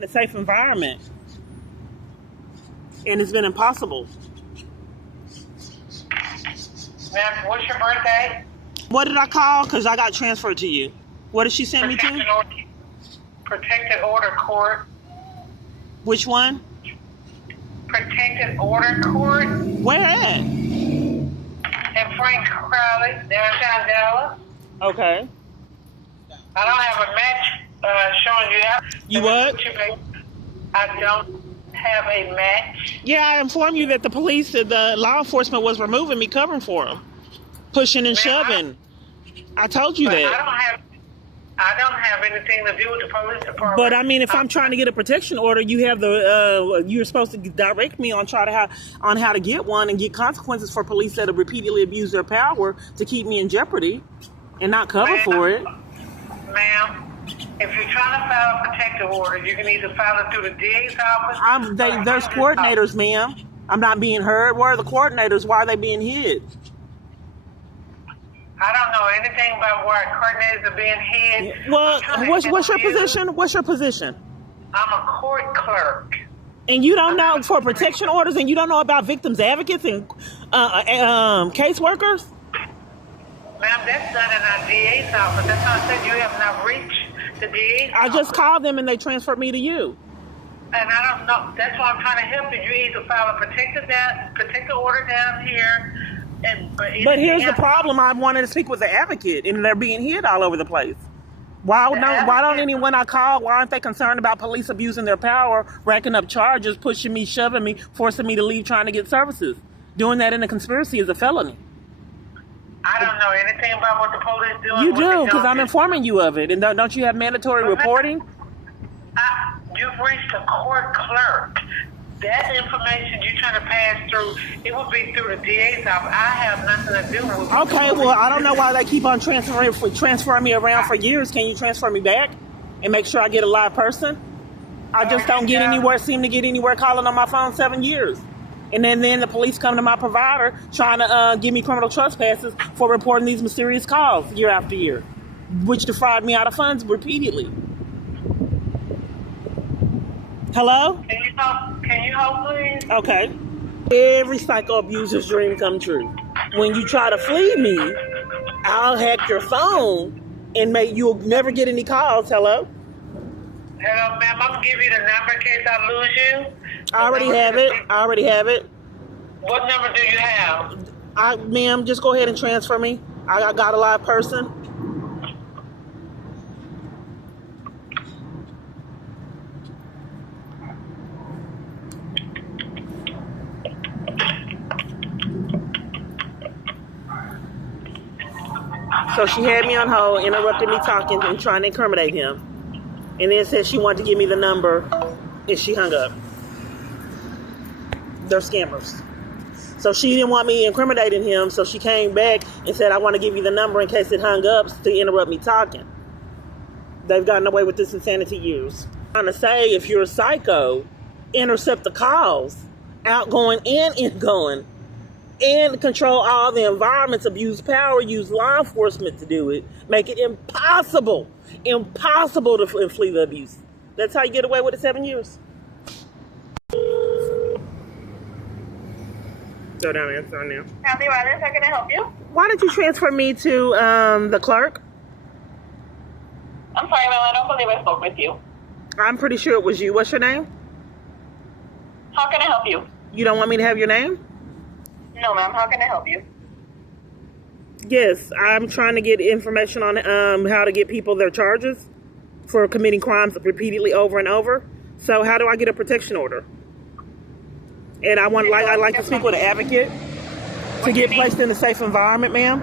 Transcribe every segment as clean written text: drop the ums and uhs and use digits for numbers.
in a safe environment. And it's been impossible. Ma'am, what's your birthday? What did I call? Because I got transferred to you. What did she send me to? Protected Order Court. Which one? Protected Order Court. Where at? In Frank Crowley, downtown Dallas. Okay. I don't have a match showing you that. You what? I don't have a match. Yeah, I informed you that the police, the law enforcement was removing me, covering for them. Pushing and shoving. I told you that. I don't have anything to do with the police department. But I mean, if I'm trying to get a protection order, you have you're supposed to direct me on how to get one and get consequences for police that have repeatedly abused their power to keep me in jeopardy and not cover for it. Ma'am, if you're trying to file a protective order, you can either file it through the DA's office. There's coordinators, ma'am. I'm not being heard. Where are the coordinators? Why are they being hid? I don't know anything about why coordinators are being hid. Well, what's your position? What's your position? I'm a court clerk. And you don't know for protection orders, and you don't know about victims advocates and caseworkers? Ma'am, that's done in our DA's office. That's why I said you have not reached the DA's office. I just called them and they transferred me to you. And I don't know. That's why I'm trying to help you. You either file a protective order down here. But here's the problem. I wanted to speak with the advocate, and they're being hid all over the place. Why don't anyone I call, why aren't they concerned about police abusing their power, racking up charges, pushing me, shoving me, forcing me to leave trying to get services? Doing that in a conspiracy is a felony. I don't know anything about what the police do. You do, because I'm informing you of it. And don't you have mandatory reporting? You've reached a court clerk. That information you're trying to pass through, it would be through the DA's office. I have nothing to do with it. Okay, well, I don't know why they keep on transferring me around for years. Can you transfer me back and make sure I get a live person? I just don't seem to get anywhere calling on my phone 7 years. And then the police come to my provider trying to give me criminal trespasses for reporting these mysterious calls year after year, which defraud me out of funds repeatedly. Hello? Can you hold, please? Okay. Every psycho abuser's dream come true. When you try to flee me, I'll hack your phone and you'll never get any calls. Hello? Hello, ma'am. I'm going to give you the number in case I lose you. I already have it. What number do you have? Ma'am, just go ahead and transfer me. I got a live person. So she had me on hold, interrupted me talking and trying to incriminate him. And then said she wanted to give me the number, and she hung up. They're scammers. So she didn't want me incriminating him, so she came back and said, I want to give you the number in case it hung up to interrupt me talking. They've gotten away with this insanity years. I'm trying to say, if you're a psycho, intercept the calls, outgoing and ingoing, and control all the environments, abuse power, use law enforcement to do it, make it impossible to flee the abuse. That's how you get away with it 7 years. Go down there, go now. Kathy Riders, how can I help you? Why don't you transfer me to the clerk? I'm sorry, ma'am, I don't believe I spoke with you. I'm pretty sure it was you. What's your name? How can I help you? You don't want me to have your name? No, ma'am. How can I help you? Yes, I'm trying to get information on how to get people their charges for committing crimes repeatedly over and over. So how do I get a protection order? And I'd like to speak with an advocate to get placed in a safe environment, ma'am.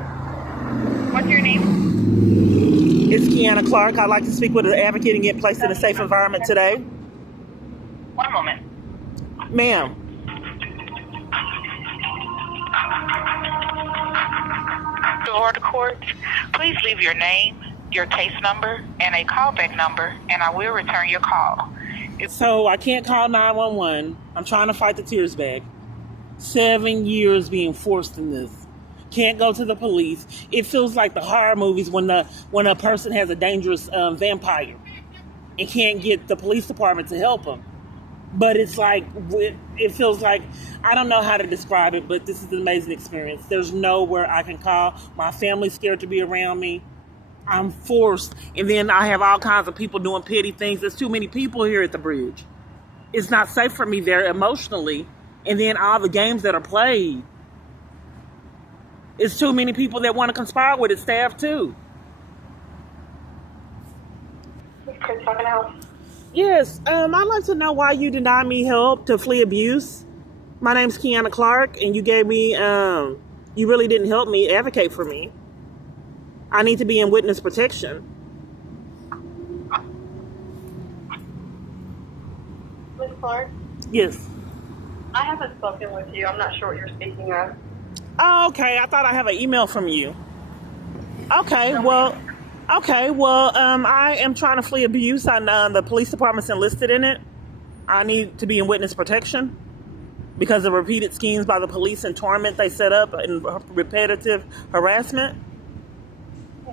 What's your name? It's Kiana Clark. I'd like to speak with an advocate and get placed in a safe environment today. One moment. Ma'am. Order court, please leave your name, your case number, and a callback number, and I will return your call. So I can't call 911. I'm trying to fight the tears back. 7 years being forced in this. Can't go to the police. It feels like the horror movies when a person has a dangerous vampire. and can't get the police department to help them. But it's like, it feels like, I don't know how to describe it, but this is an amazing experience. There's nowhere I can call. My family's scared to be around me. I'm forced. And then I have all kinds of people doing petty things. There's too many people here at the bridge. It's not safe for me there emotionally. And then all the games that are played. It's too many people that want to conspire with it, staff too. Chris, how can I help? Yes, I'd like to know why you denied me help to flee abuse. My name's Kiana Clark, and you gave me, you really didn't help me advocate for me. I need to be in witness protection. Ms. Clark? Yes. I haven't spoken with you. I'm not sure what you're speaking of. Oh, okay. I thought I have an email from you. Okay, well, I am trying to flee abuse. The police department's enlisted in it. I need to be in witness protection because of repeated schemes by the police and torment they set up and repetitive harassment.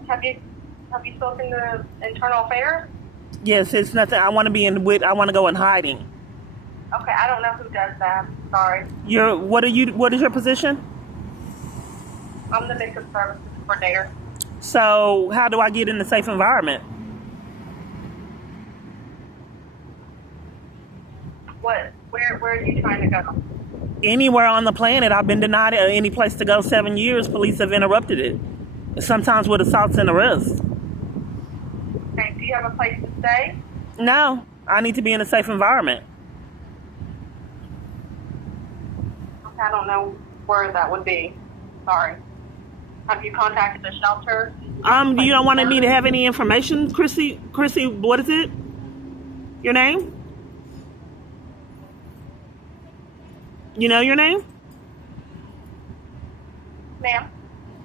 Have you spoken to Internal Affairs? Yes, it's nothing. I want to be I want to go in hiding. Okay, I don't know who does that. Sorry. What is your position? I'm the victim services coordinator. So how do I get in a safe environment? Where are you trying to go? Anywhere on the planet. I've been denied any place to go 7 years. Police have interrupted it. Sometimes with assaults and arrests. Okay, do you have a place to stay? No, I need to be in a safe environment. Okay, I don't know where that would be. Sorry. Have you contacted the shelter? You don't want me to have any information, Chrissy, what is it? Your name? You know your name? Ma'am?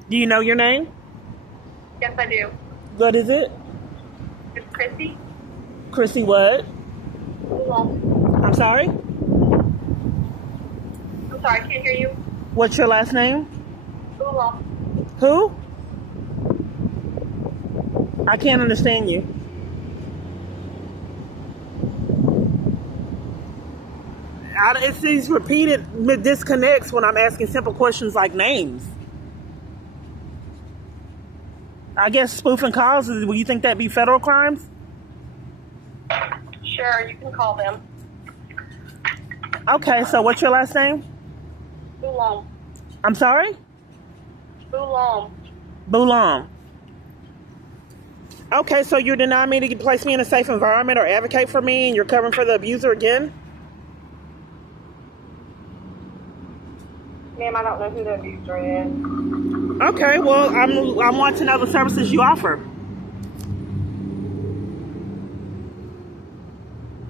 Do you know your name? Yes, I do. What is it? It's Chrissy. Chrissy what? Oolong. I'm sorry? I'm sorry, I can't hear you. What's your last name? Oolong. Who? I can't understand you. It's these repeated disconnects when I'm asking simple questions like names. I guess spoofing calls, will you think that'd be federal crimes? Sure, you can call them. Okay, so what's your last name? Oolong. I'm sorry? Oolong. Boulam. Okay, so you're denying me to place me in a safe environment or advocate for me, and you're covering for the abuser again? Ma'am, I don't know who the abuser is. Okay, well, I want to know the services you offer.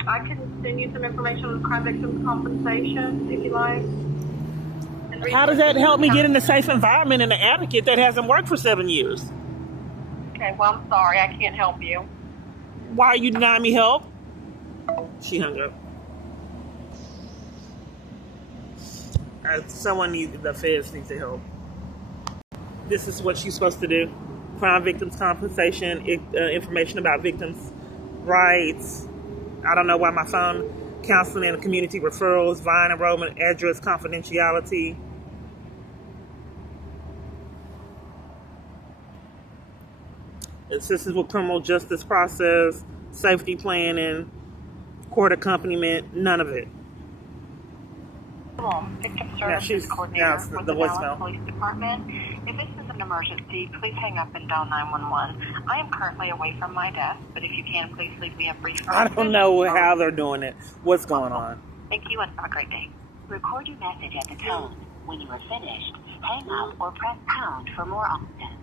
I can send you some information on crime victim compensation, if you like. How does that help me get in a safe environment and an advocate that hasn't worked for 7 years? Okay, well, I'm sorry. I can't help you. Why are you denying me help? She hung up. The feds need to help. This is what she's supposed to do. Crime victims compensation, information about victims' rights. I don't know why my phone, counseling and community referrals, Vine enrollment, address confidentiality. Assistance with criminal justice process, safety planning, court accompaniment, none of it. Victim Yeah, Services Coordinator it's with the the Dallas voicemail. Police Department. If this is an emergency, please hang up and dial 911. I am currently away from my desk, but if you can, please leave me a brief I don't know how they're doing it. What's going on? Thank you and have a great day. Record your message at the tone. When you are finished, hang up or press pound for more options.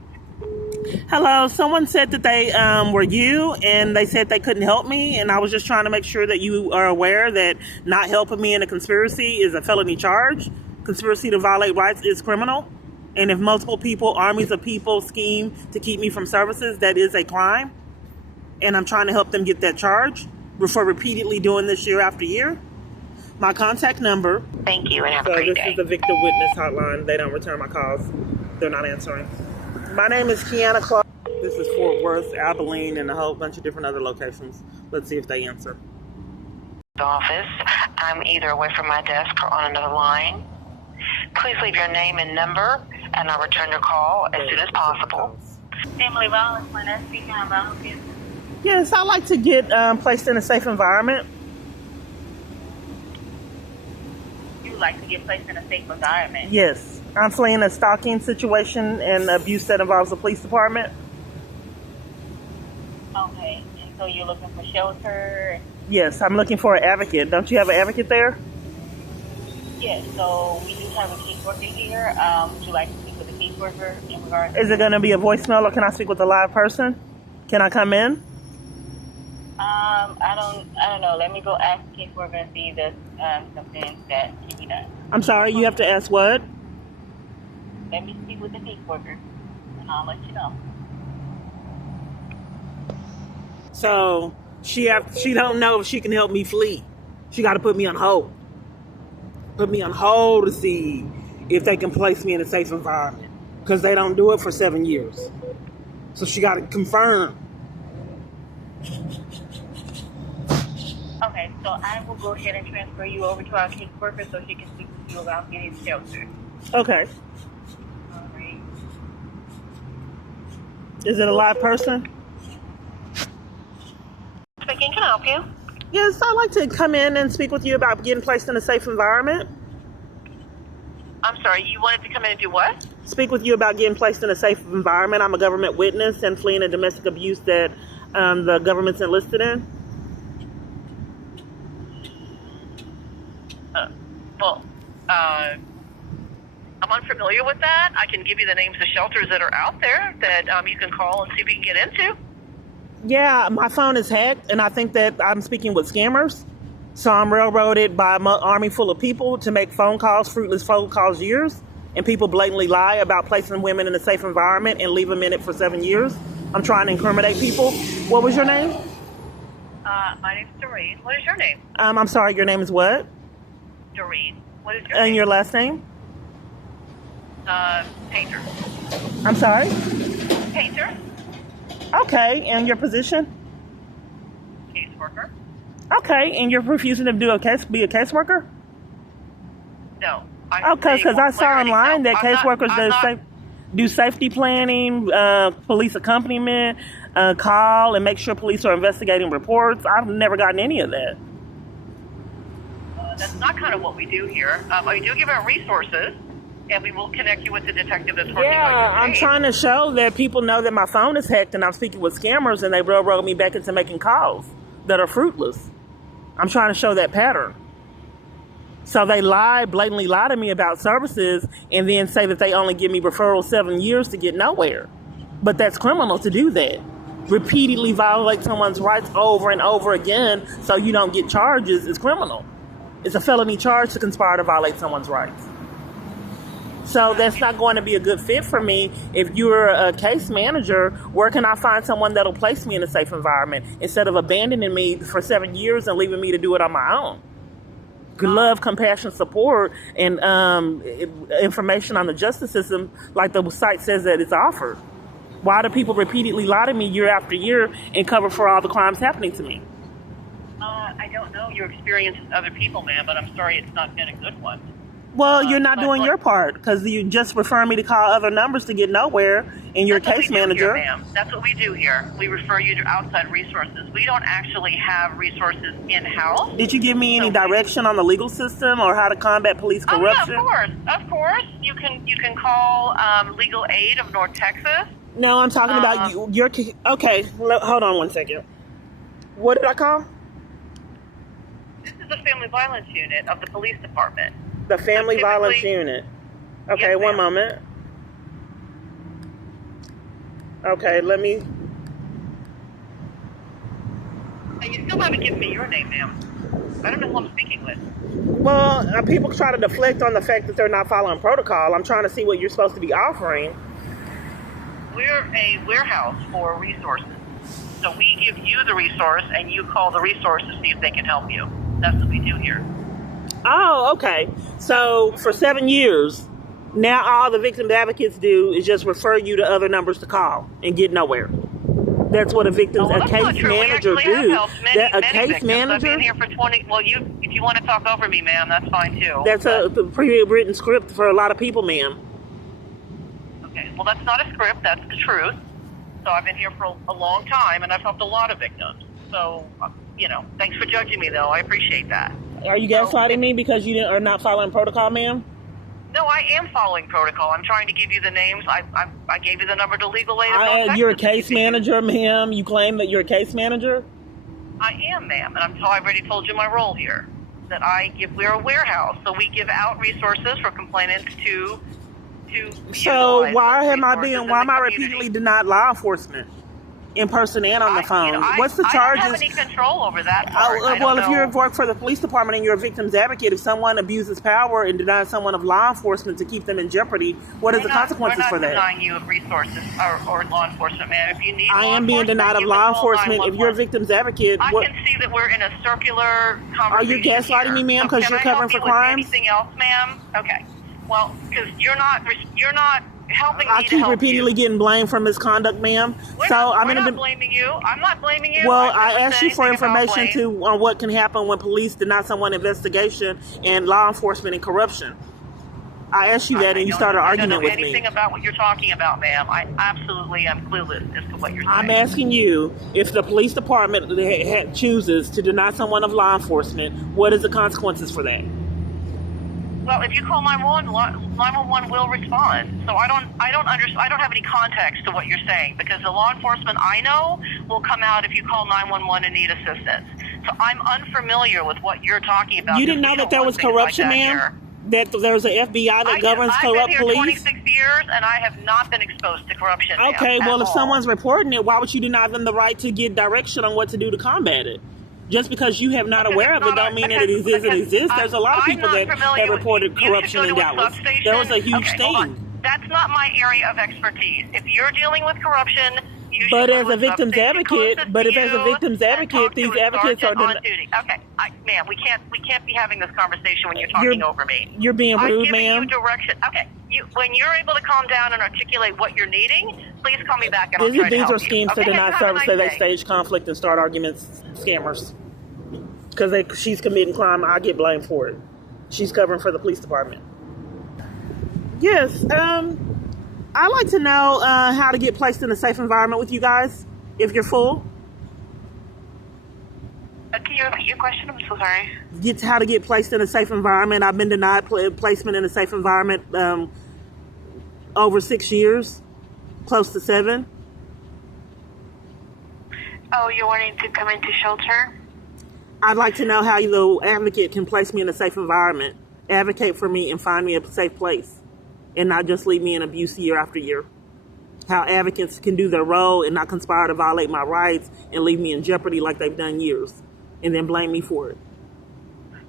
Hello, someone said that they were you, and they said they couldn't help me, and I was just trying to make sure that you are aware that not helping me in a conspiracy is a felony charge. Conspiracy to violate rights is criminal, and if multiple people, armies of people scheme to keep me from services, that is a crime, and I'm trying to help them get that charge before repeatedly doing this year after year. My contact number. Thank you and have a great day. This is the victim witness hotline. They don't return my calls. They're not answering. My name is Kiana Clark. This is Fort Worth, Abilene, and a whole bunch of different other locations. Let's see if they answer. Office. I'm either away from my desk or on another line. Please leave your name and number, and I'll return your call as soon as possible. Family violence, when that's speaking about you. Yes, I like to get placed in a safe environment. You like to get placed in a safe environment? Yes. I'm fleeing a stalking situation and abuse that involves the police department. Okay, and so you're looking for shelter? Yes, I'm looking for an advocate. Don't you have an advocate there? Yes, so we do have a caseworker here. Would you like to speak with a caseworker in regards to... Is it going to be a voicemail or can I speak with a live person? Can I come in? I don't know. Let me go ask the caseworker and see if there's something that can be done. I'm sorry, you have to ask what? Let me speak with the caseworker, and I'll let you know. So she don't know if she can help me flee. She got to put me on hold. Put me on hold to see if they can place me in a safe environment, because they don't do it for 7 years. So she got to confirm. Okay, so I will go ahead and transfer you over to our caseworker so she can speak with you about getting shelter. Okay. All right. Is it a live person? Speaking, can I help you? Yes, I'd like to come in and speak with you about getting placed in a safe environment. I'm sorry, you wanted to come in and do what? Speak with you about getting placed in a safe environment. I'm a government witness and fleeing a domestic abuse that the government's enlisted in. I'm unfamiliar with that. I can give you the names of shelters that are out there that you can call and see if we can get into. Yeah, my phone is hacked, and I think that I'm speaking with scammers. So I'm railroaded by an army full of people to make phone calls, fruitless phone calls years, and people blatantly lie about placing women in a safe environment and leave them in it for 7 years. I'm trying to incriminate people. What was your name? My name's Doreen. What is your name? I'm sorry, your name is what? Doreen. What is your And name? your last name? Painter. I'm sorry? Painter? Okay, and your position? Caseworker? Okay, and you're refusing to be a caseworker? No. Okay, because I saw online that caseworkers do safety planning, police accompaniment, call and make sure police are investigating reports. I've never gotten any of that. That's not kind of what we do here. We do give out resources, and we will connect you with the detective that's working on your I'm case. trying to show that people know that my phone is hacked and I'm speaking with scammers and they railroad me back into making calls that are fruitless. I'm trying to show that pattern. So they blatantly lie to me about services and then say that they only give me referrals 7 years to get nowhere. But that's criminal to do that. Repeatedly violate someone's rights over and over again so you don't get charges is criminal. It's a felony charge to conspire to violate someone's rights. So that's not going to be a good fit for me. If you're a case manager, where can I find someone that'll place me in a safe environment instead of abandoning me for 7 years and leaving me to do it on my own? Love, compassion, support, and information on the justice system, like the site says that it's offered. Why do people repeatedly lie to me year after year and cover for all the crimes happening to me? I don't know your experience with other people, ma'am, but I'm sorry it's not been a good one. Well, you're not doing your part because you just refer me to call other numbers to get nowhere, and you're a case manager. Here, ma'am. That's what we do here. We refer you to outside resources. We don't actually have resources in-house. Did you give me any direction on the legal system or how to combat police corruption? Oh, yeah, of course. You can call Legal Aid of North Texas. No, I'm talking about you. Okay, hold on one second. What did I call? This is the Family Violence Unit of the Police Department. The Family Violence Unit. Okay, yes, one moment. Okay, let me... And you still haven't given me your name, ma'am. I don't know who I'm speaking with. Well, people try to deflect on the fact that they're not following protocol. I'm trying to see what you're supposed to be offering. We're a warehouse for resources. So we give you the resource, and you call the resource to see if they can help you. That's what we do here. Oh, okay. So for 7 years, Now all the victim advocates do is just refer you to other numbers to call and get nowhere. That's what a victim's Well, a that's case not true. manager We actually do. have helped many, That a many case victims. manager. I've been here for 20. Well, if you want to talk over me, ma'am, that's fine too. That's a pre-written script for a lot of people, ma'am. Okay. Well, that's not a script. That's the truth. So I've been here for a long time, and I've helped a lot of victims. So, thanks for judging me, though. I appreciate that. Are you gaslighting me because you are not following protocol, ma'am? No, I am following protocol. I'm trying to give you the names. I gave you the number to legal aid. You're a case manager, ma'am. You claim that you're a case manager? I am, ma'am, and I've already told you my role here. That we're a warehouse, so we give out resources for complainants to So why am I community. repeatedly denied law enforcement? In person and on the phone. What's the I charges? don't have any control over that part. Well, if you work for the police department and you're a victim's advocate, if someone abuses power and denies someone of law enforcement to keep them in jeopardy, what is the consequences for that? We're not denying you of resources or law enforcement, man. If you need I am being denied of law enforcement. If you're a victim's advocate, I can see that we're in a circular conversation. Are you gaslighting me, ma'am, because you're covering for crimes? Anything else, ma'am? Okay. Well, because you're not helping me I to keep help repeatedly you. getting blamed for misconduct, ma'am. We're not blaming you. I'm not blaming you. Well, I asked you for information on what can happen when police deny someone investigation and law enforcement and corruption. I asked you that, and you started arguing with me. I don't know anything about what you're talking about, ma'am. I absolutely am clueless as to what you're saying. I'm asking you, if the police department chooses to deny someone of law enforcement, what is the consequences for that? Well, if you call 911, 911 will respond. So I don't have any context to what you're saying, because the law enforcement I know will come out if you call 911 and need assistance. So I'm unfamiliar with what you're talking about. You didn't know that there was corruption, ma'am? That there's an FBI that governs corrupt police? I've been here 26 years, and I have not been exposed to corruption. Okay, well, if someone's reporting it, why would you deny them the right to get direction on what to do to combat it? Just because you have not aware of it don't mean that it exists. There's a lot of people that have reported corruption in Dallas. There was a huge thing. That's not my area of expertise. If you're dealing with corruption, you but should as a victim's advocate, these advocates are on duty. Okay, ma'am, we can't be having this conversation when you're talking over me. You're being rude, ma'am. I'm giving you direction. Okay, when you're able to calm down and articulate what you're needing, please call me back and I'll try to help you. These are schemes to deny service, so they stage conflict and start arguments. Scammers. Because she's committing crime, I get blamed for it. She's covering for the police department. Yes, I'd like to know how to get placed in a safe environment with you guys, if you're full. Can you repeat your question? I'm so sorry. How to get placed in a safe environment. I've been denied placement in a safe environment over 6 years, close to 7. Oh, you're wanting to come into shelter? I'd like to know how the advocate can place me in a safe environment, advocate for me, and find me a safe place, and not just leave me in abuse year after year. How advocates can do their role and not conspire to violate my rights and leave me in jeopardy like they've done years, and then blame me for it.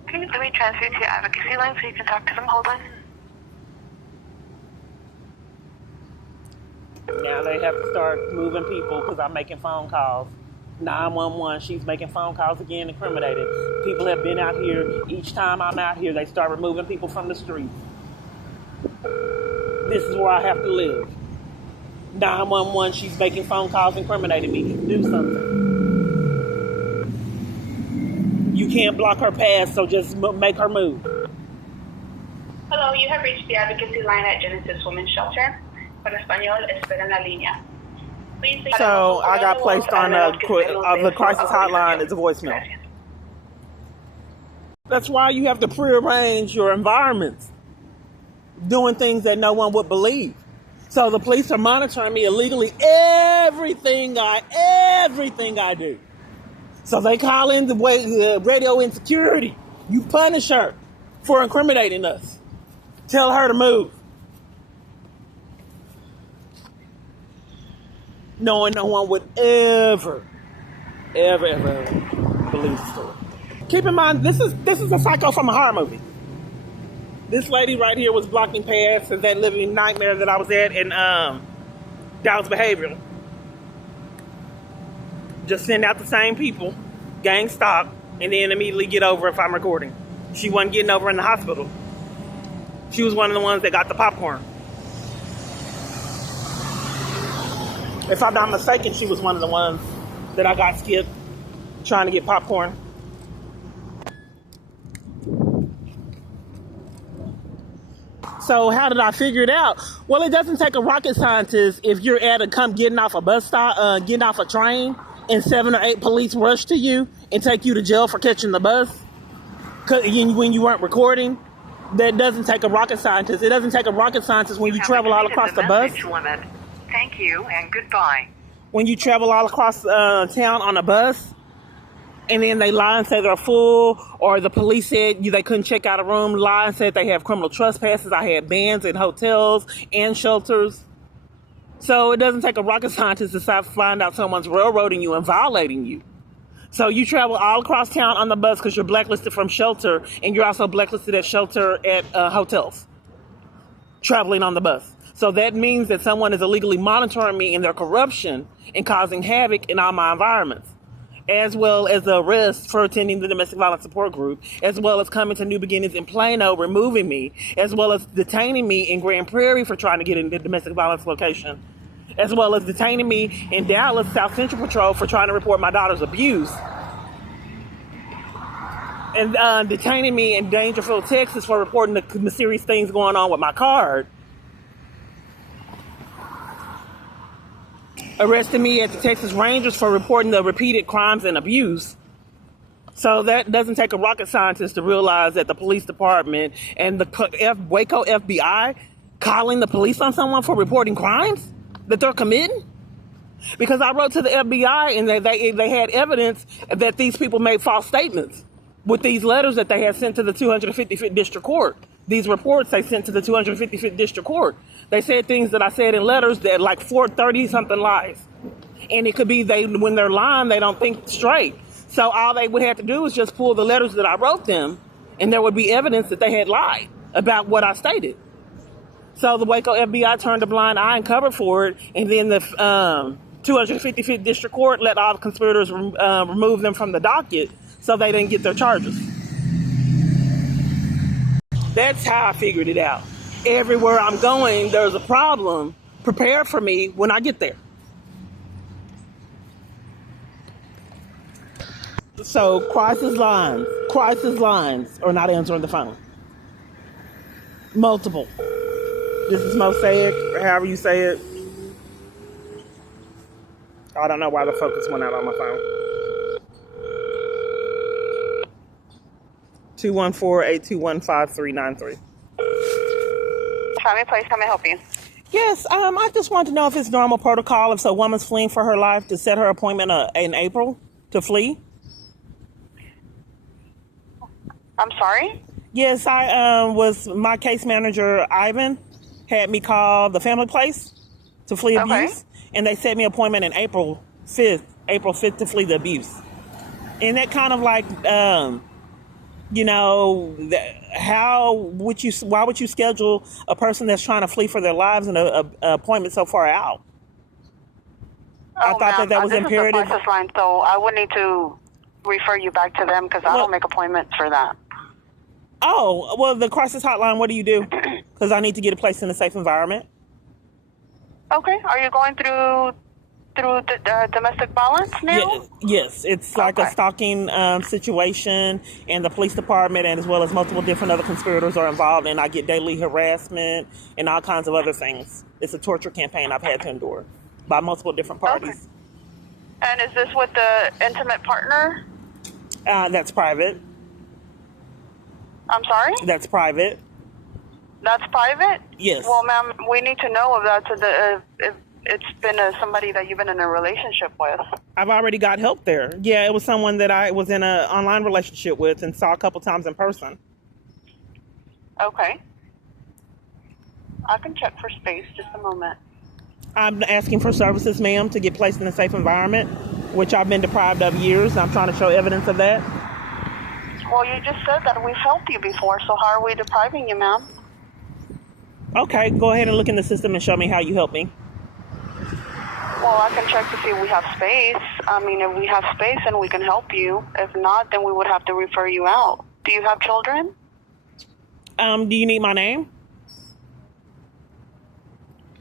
Can you let me transfer to your advocacy line so you can talk to them? Hold on. Now they have to start moving people because I'm making phone calls. 911, she's making phone calls again, incriminating. People have been out here. Each time I'm out here, they start removing people from the street. This is where I have to live. 911, she's making phone calls, incriminating me. Do something. You can't block her path, so just make her move. Hello, you have reached the advocacy line at Genesis Women's Shelter. Para español, espera en la línea. So I got placed on the crisis hotline as a voicemail. That's why you have to prearrange your environments, doing things that no one would believe. So the police are monitoring me illegally, everything I do. So they call in the radio insecurity. You punish her for incriminating us. Tell her to move. Knowing no one would ever believe the story. Keep in mind, this is a psycho from a horror movie. This lady right here was blocking paths of that living nightmare that I was at in Dallas Behavioral. Just send out the same people, gang stalk, and then immediately get over if I'm recording. She wasn't getting over in the hospital. She was one of the ones that got the popcorn. If I'm not mistaken, she was one of the ones that I got skipped trying to get popcorn. So how did I figure it out? Well, it doesn't take a rocket scientist if you're getting off a bus stop, getting off a train, and 7 or 8 police rush to you and take you to jail for catching the bus when you weren't recording. That doesn't take a rocket scientist. It doesn't take a rocket scientist when you travel all across the bus. Limit. Thank you and goodbye. When you travel all across town on a bus, and then they lie and say they're full, or the police said they couldn't check out a room, lie and said they have criminal trespasses. I had bans in hotels and shelters. So it doesn't take a rocket scientist to find out someone's railroading you and violating you. So you travel all across town on the bus because you're blacklisted from shelter, and you're also blacklisted at shelter at hotels, traveling on the bus. So that means that someone is illegally monitoring me in their corruption and causing havoc in all my environments, as well as the arrest for attending the domestic violence support group, as well as coming to New Beginnings in Plano, removing me, as well as detaining me in Grand Prairie for trying to get in the domestic violence location, as well as detaining me in Dallas South Central Patrol for trying to report my daughter's abuse, and detaining me in Dangerfield, Texas for reporting the mysterious things going on with my card, arresting me at the Texas Rangers for reporting the repeated crimes and abuse. So that doesn't take a rocket scientist to realize that the police department and the Waco FBI calling the police on someone for reporting crimes that they're committing. Because I wrote to the FBI and they had evidence that these people made false statements with these letters that they had sent to the 255th District Court. These reports they sent to the 255th District Court. They said things that I said in letters that like 430-something lies. And it could be when they're lying, they don't think straight. So all they would have to do is just pull the letters that I wrote them, and there would be evidence that they had lied about what I stated. So the Waco FBI turned a blind eye and covered for it, and then the 255th District Court let all the conspirators remove them from the docket so they didn't get their charges. That's how I figured it out. Everywhere I'm going, there's a problem. Prepare for me when I get there. So, crisis lines are not answering the phone. Multiple. This is Mosaic, or however you say it. I don't know why the focus went out on my phone. 214-821-5393. Family Place, how may I help you? Yes, I just want to know if it's normal protocol if a woman's fleeing for her life to set her appointment in April to flee. I'm sorry? Yes, my case manager, Ivan, had me call the Family Place to flee abuse, and they set me an appointment in April 5th to flee the abuse. And that kind of like, why would you schedule a person that's trying to flee for their lives in an appointment so far out? I thought that was imperative. This is the crisis line, so I would need to refer you back to them because I don't make appointments for that. Oh, well, the crisis hotline, what do you do? Because I need to get it placed in a safe environment. Okay. Are you going through the domestic violence now? Yes, it's like a stalking situation, and the police department, and as well as multiple different other conspirators are involved, and I get daily harassment and all kinds of other things. It's a torture campaign I've had to endure by multiple different parties. Okay. And is this with the intimate partner? That's private. I'm sorry? That's private. That's private? Yes. Well, ma'am, we need to know if that's if it's been somebody that you've been in a relationship with. I've already got help there. Yeah, it was someone that I was in an online relationship with and saw a couple times in person. Okay. I can check for space. Just a moment. I'm asking for services, ma'am, to get placed in a safe environment, which I've been deprived of years. I'm trying to show evidence of that. Well, you just said that we've helped you before, so how are we depriving you, ma'am? Okay, go ahead and look in the system and show me how you help me. Well, I can check to see if we have space. I mean, if we have space, then we can help you. If not, then we would have to refer you out. Do you have children? Do you need my name?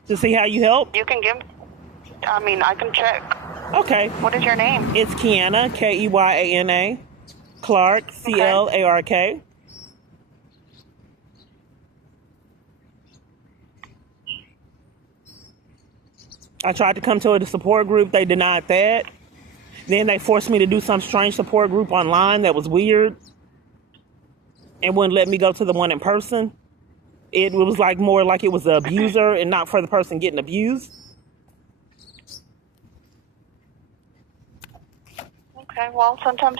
To see how you help? You can give, I can check. Okay. What is your name? It's Kiana, Keyana. Clark, Clark. I tried to come to a support group. They denied that. Then they forced me to do some strange support group online that was weird and wouldn't let me go to the one in person. It was like more like it was the abuser and not for the person getting abused. Okay, well, sometimes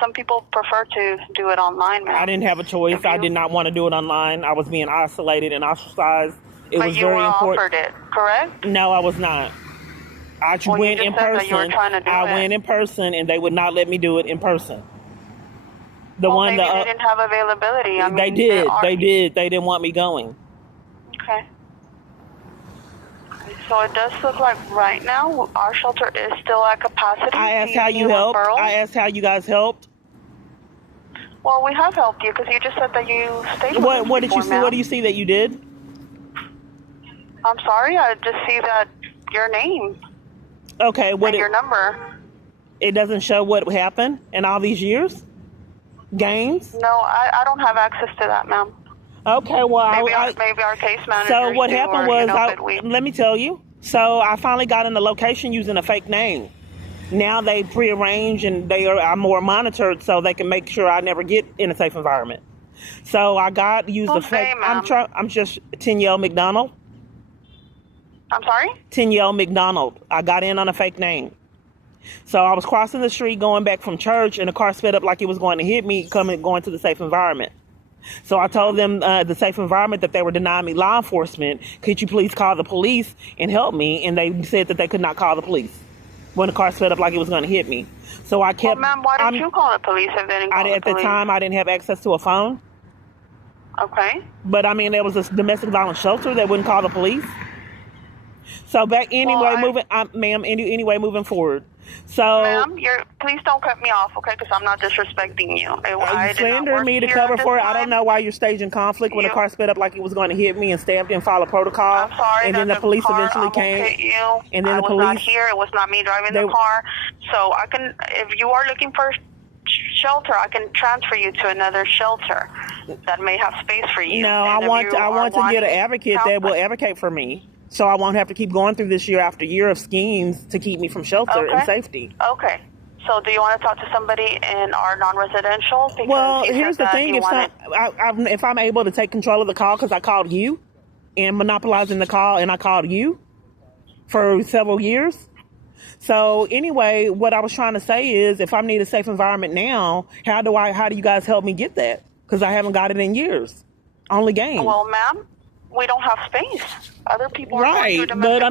some people prefer to do it online, ma'am. I didn't have a choice. I did not want to do it online. I was being isolated and ostracized. It was very important. But you were offered it, correct? No, I was not. I went in person. That you were trying to do I went in person, and they would not let me do it in person. Maybe they didn't have availability. They did. They didn't want me going. Okay. So it does look like right now our shelter is still at capacity. I asked how you helped. I asked how you guys helped. Well, we have helped you because you just said that you stayed with us What did you before, see? ma'am. What do you see that you did? I'm sorry. I just see that your name. Okay. And your number. It doesn't show what happened in all these years? Games? No, I don't have access to that, ma'am. Okay, well, maybe our case manager. So what happened was, let me tell you. So I finally got in the location using a fake name. Now they prearrange and I'm more monitored so they can make sure I never get in a safe environment. So I used a fake. I'm just Tenielle McDonald. I'm sorry? Tenielle McDonald. I got in on a fake name. So I was crossing the street going back from church, and the car sped up like it was going to hit me going to the safe environment. So I told them the safe environment that they were denying me law enforcement. Could you please call the police and help me? And they said that they could not call the police when the car sped up like it was going to hit me. So I kept. Well, ma'am, why didn't you call the police if they didn't call the police? At the time, I didn't have access to a phone. Okay. But there was a domestic violence shelter that wouldn't call the police. So moving forward. So, ma'am, please don't cut me off, okay? Because I'm not disrespecting you. You slandered me to cover for it. I don't know why you're staging conflict when the car sped up like it was going to hit me and stamped and followed a protocol. I'm sorry. And then the police eventually came. And then I was not here. It was not me driving the car. So if you are looking for shelter, I can transfer you to another shelter that may have space for you. No, I want to get an advocate that will advocate for me. So I won't have to keep going through this year after year of schemes to keep me from shelter and safety. Okay. So do you want to talk to somebody in our non-residential? Well, here's the thing. If I'm able to take control of the call, because I called you and monopolizing the call, and I called you for several years. So anyway, what I was trying to say is if I need a safe environment now, how do you guys help me get that? Because I haven't got it in years. Only games. Well, ma'am, we don't have space. Other people are right, but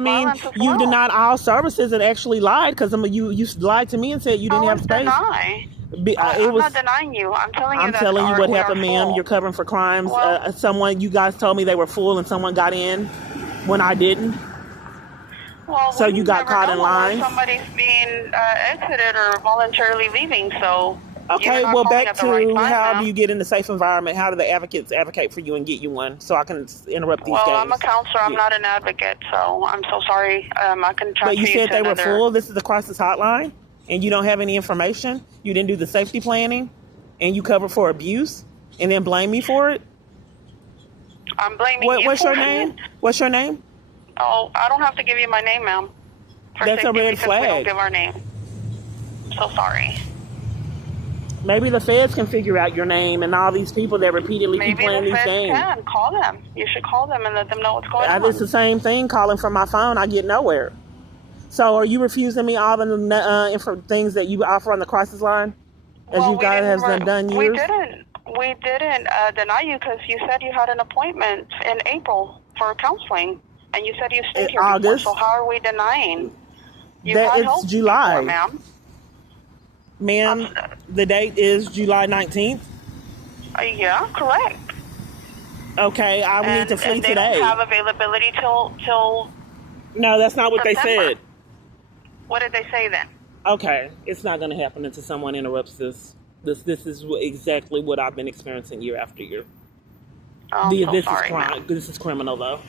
you denied all services and actually lied because you lied to me and said you didn't have space. I'm not denying you. I'm telling you. I'm telling you what happened, ma'am. You're covering for crimes. You guys told me they were full and someone got in when I didn't. Well, so you got caught in line. Somebody's being exited or voluntarily leaving. So. Okay, well, back to how do you get in a safe environment? How do the advocates advocate for you and get you one so I can interrupt these games? Well, I'm a counselor. I'm not an advocate, so I'm so sorry. I can transfer you to another. But you said they were full. This is the crisis hotline, and you don't have any information. You didn't do the safety planning, and you cover for abuse, and then blame me for it? I'm blaming you What's your name? What's your name? Oh, I don't have to give you my name, ma'am. That's a red flag. We don't give our name. I'm so sorry. Maybe the feds can figure out your name and all these people that repeatedly keep playing these games. Maybe the feds can. Call them. You should call them and let them know what's going on. It's the same thing. Calling from my phone, I get nowhere. So are you refusing me all the things that you offer on the crisis line? As you guys have done years? We didn't deny you because you said you had an appointment in April for counseling. And you said you stayed here before. So how are we denying? It's July. Before, ma'am. Ma'am, the date is July 19th? Yeah, correct. Okay, I need to flee today. They don't have availability till No, that's not what September. They said. What did they say then? Okay, it's not going to happen until someone interrupts this. This is exactly what I've been experiencing year after year. Oh, I'm so sorry, this is criminal, though.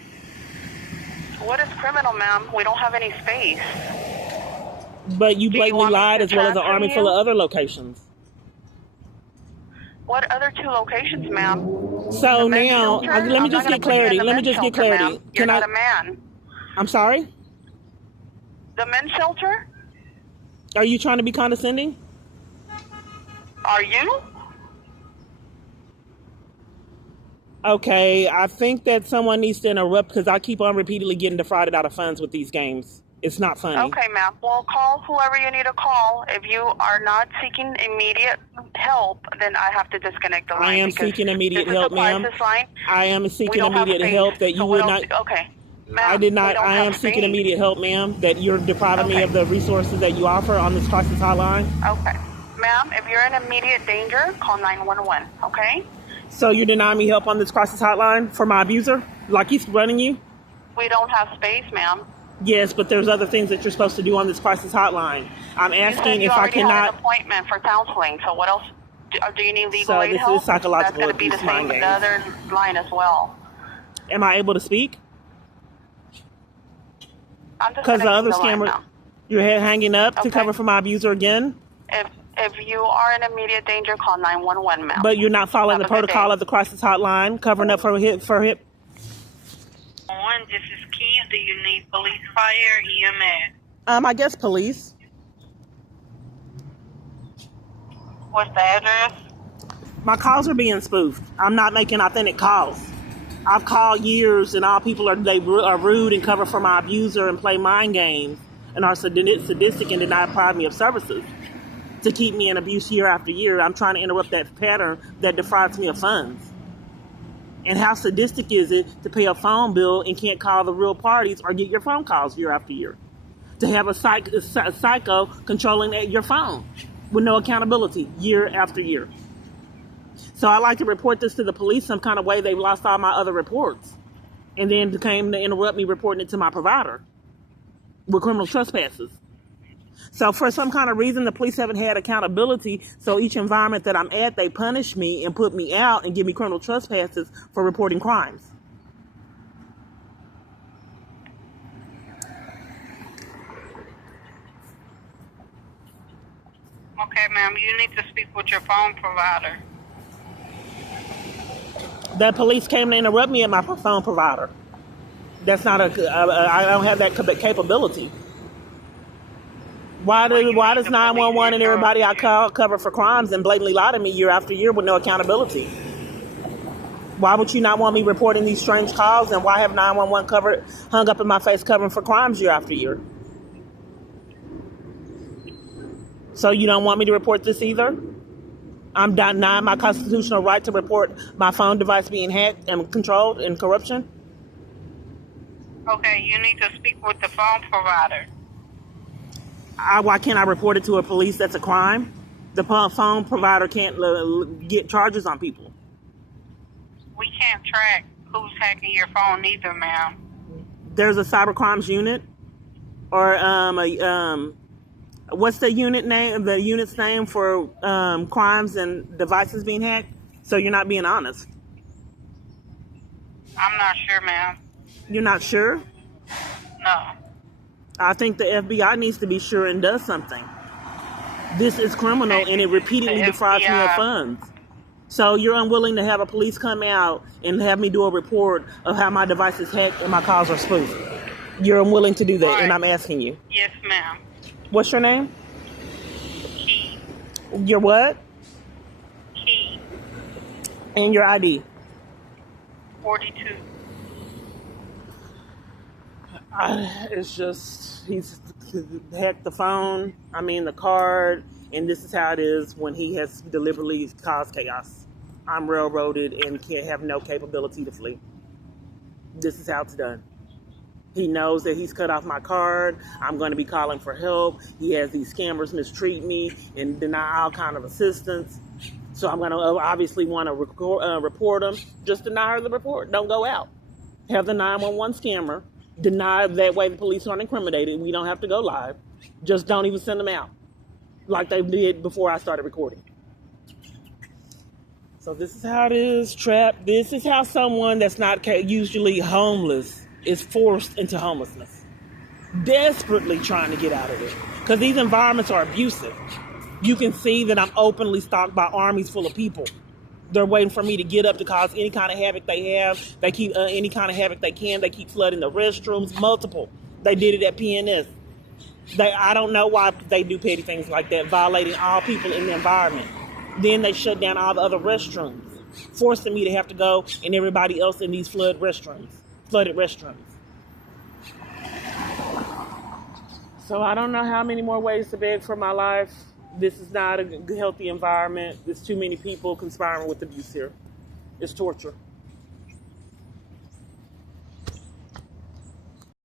What is criminal, ma'am? We don't have any space. But you Do you blatantly want me lied to as well as an transfer army you? full of other locations. What other 2 locations, ma'am? So The men's now, shelter? let me I'm just not gonna get put you in clarity. the Let me men's just get shelter, clarity. ma'am. You're not a man. I'm sorry? The men's shelter? Are you trying to be condescending? Are you? Okay, I think that someone needs to interrupt because I keep on repeatedly getting defrauded out of funds with these games. It's not funny. Okay, ma'am. Well, call whoever you need to call. If you are not seeking immediate help, then I have to disconnect the line. I am because seeking immediate this is help, a ma'am. crisis line. I am We seeking don't have immediate space. help that you So would what not. else? Okay, ma'am. I did we not. don't I have am seeking space. immediate help, ma'am. That you're depriving me Okay. of the resources that you offer on this crisis hotline. Okay, ma'am. If you're in immediate danger, call 911. Okay. So you're denying me help on this crisis hotline for my abuser, like he's running you? We don't have space, ma'am. Yes, but there's other things that you're supposed to do on this crisis hotline. I'm You said asking you if I already had cannot. an appointment for counseling. So what else? Do you need legal So aid this is help? psychological That's going to be the abuse, mind same with the games. other line as well. Am I able to speak? I'm just Because the other line scammer, now. you're hanging up to Okay. cover for my abuser again. If you are in immediate danger, call 911, ma'am. But you're not following Have the a good protocol day. of the crisis hotline, covering up for hip. One, this is Keys. Do you need police, fire, EMS? I guess police. What's the address? My calls are being spoofed. I'm not making authentic calls. I've called years, and all people are rude and cover for my abuser and play mind games and are sadistic and deprive me of services to keep me in abuse year after year. I'm trying to interrupt that pattern that defrauds me of funds. And how sadistic is it to pay a phone bill and can't call the real parties or get your phone calls year after year? To have a psycho controlling your phone with no accountability year after year. So I like to report this to the police some kind of way. They've lost all my other reports. And then came to interrupt me reporting it to my provider with criminal trespasses. So for some kind of reason, the police haven't had accountability. So each environment that I'm at, they punish me and put me out and give me criminal trespasses for reporting crimes. Okay, ma'am. You need to speak with your phone provider. The police came to interrupt me at my phone provider. That's not I don't have that capability. Why does 911 and everybody I call cover for crimes and blatantly lie to me year after year with no accountability? Why would you not want me reporting these strange calls, and why have 911 hung up in my face covering for crimes year after year? So you don't want me to report this either? I'm denying my constitutional right to report my phone device being hacked and controlled and corruption? Okay, you need to speak with the phone provider. Why can't I report it to a police? That's a crime. The phone provider can't get charges on people. We can't track who's hacking your phone either, ma'am. There's a cyber crimes unit, or what's the unit name? The unit's name for crimes and devices being hacked. So you're not being honest. I'm not sure, ma'am. You're not sure? No. I think the FBI needs to be sure and does something. This is criminal, and it repeatedly The defrauds me of FBI. funds. So you're unwilling to have a police come out and have me do a report of how my device is hacked and my calls are spoofed. You're unwilling to do that, Right. and I'm asking you. Yes, ma'am. What's your name? Key. Your what? Key. And your ID. 42. It's just, he's hacked the phone, the card, and this is how it is when he has deliberately caused chaos. I'm railroaded and can't have no capability to flee. This is how it's done. He knows that he's cut off my card. I'm going to be calling for help. He has these scammers mistreat me and deny all kind of assistance. So I'm going to obviously want to report him. Just deny her the report. Don't go out. Have the 911 scammer deny. That way the police aren't incriminated. We don't have to go live. Just don't even send them out like they did before I started recording. So this is how it is, trapped. This is how someone that's not usually homeless is forced into homelessness, desperately trying to get out of it, because these environments are abusive. You can see that I'm openly stalked by armies full of people. They're waiting for me to get up to cause any kind of havoc they have. They keep any kind of havoc they can. They keep flooding the restrooms, multiple. They did it at PNS. I don't know why they do petty things like that, violating all people in the environment. Then they shut down all the other restrooms, forcing me to have to go and everybody else in these flooded restrooms. So I don't know how many more ways to beg for my life. This is not a healthy environment. There's too many people conspiring with abuse here. It's torture.